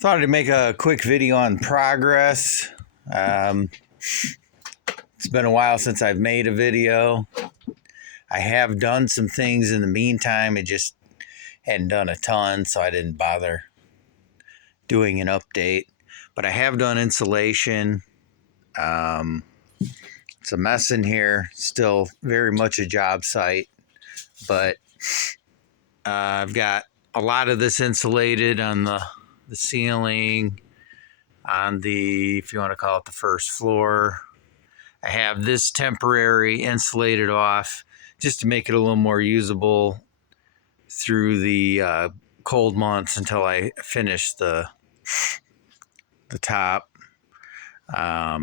Thought I'd make a quick video on progress. It's been a while since I've made a video. I have done some things in the meantime. It just hadn't done a ton, so I didn't bother doing an update. But I have done insulation. It's a mess in here. Still very much a job site. But I've got a lot of this insulated on the ceiling, on the, if you want to call it, the first floor. I have this temporary insulated off just to make it a little more usable through the cold months until I finish the top. I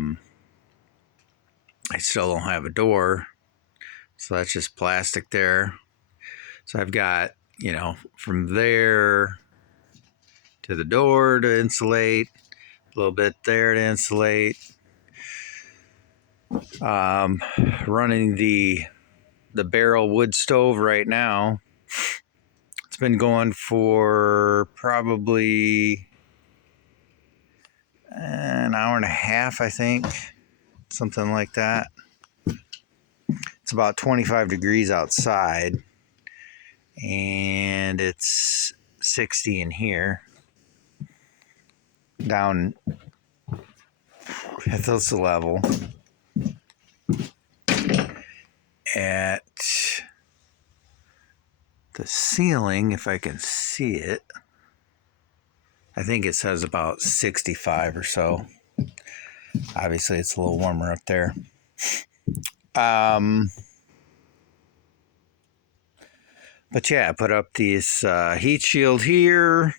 still don't have a door, so that's just plastic there. So I've got, from there to the door to insulate, a little bit there to insulate. Running the barrel wood stove right now. It's been going for probably an hour and a half, I think, something like that. It's about 25 degrees outside, and it's 60 in here. Down at this level. At the ceiling, if I can see it, I think it says about 65 or so. Obviously, it's a little warmer up there. But yeah, I put up this heat shield here.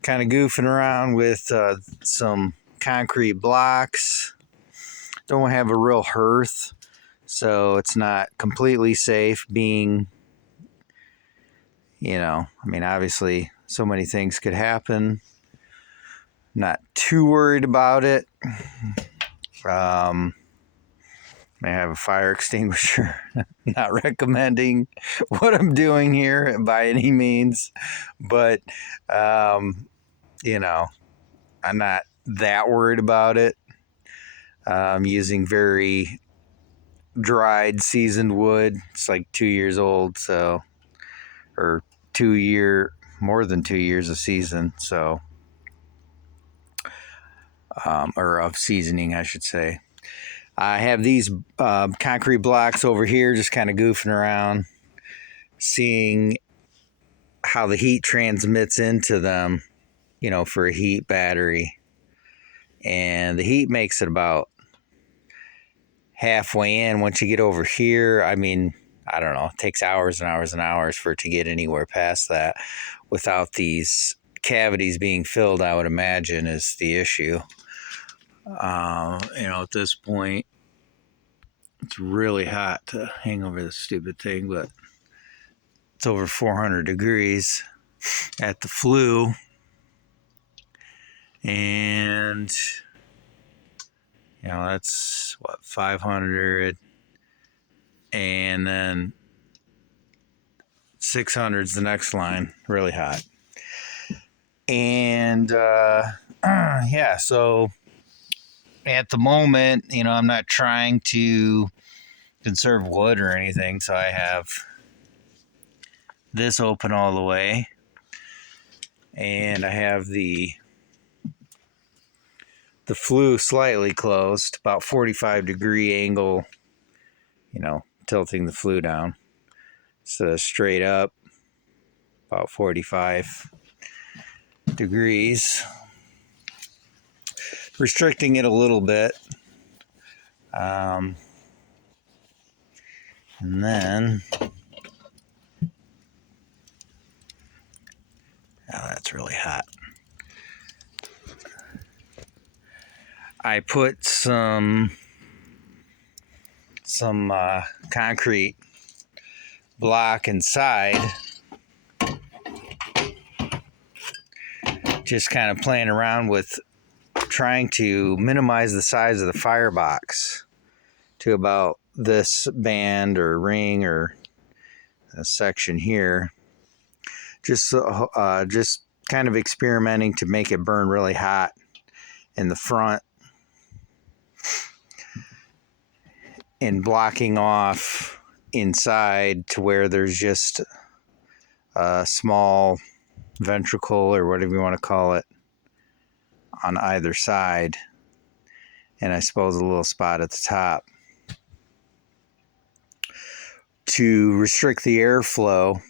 Kind of goofing around with some concrete blocks. Don't have a real hearth, so it's not completely safe being, obviously so many things could happen. Not too worried about it. May have a fire extinguisher. Not recommending what I'm doing here by any means, but I'm not that worried about it. I'm using very dried, seasoned wood. It's like 2 years old, so, or more than 2 years of season, so, or of seasoning, I should say. I have these concrete blocks over here, just kind of goofing around, seeing how the heat transmits into them, for a heat battery. And the heat makes it about halfway in. Once you get over here, I don't know, it takes hours and hours and hours for it to get anywhere past that without these cavities being filled, I would imagine, is the issue. At this point, it's really hot to hang over this stupid thing, but it's over 400 degrees at the flue. And, that's 500. And then 600 is the next line, really hot. And, yeah, so at the moment, I'm not trying to conserve wood or anything, so I have this open all the way, and I have the flue slightly closed, about 45 degree angle, tilting the flue down. So straight up, about 45 degrees. Restricting it a little bit. And then, that's really hot. I put some concrete block inside, just kind of playing around with trying to minimize the size of the firebox to about this band or ring or a section here. Just kind of experimenting to make it burn really hot in the front and blocking off inside to where there's just a small ventricle or whatever you want to call it on either side, and I suppose a little spot at the top to restrict the airflow,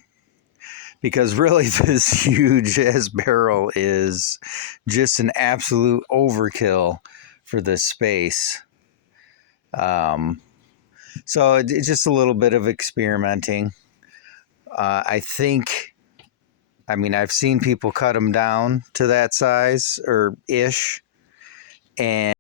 because really this huge ass barrel is just an absolute overkill for this space. So it's just a little bit of experimenting. I mean, I've seen people cut them down to that size or ish, and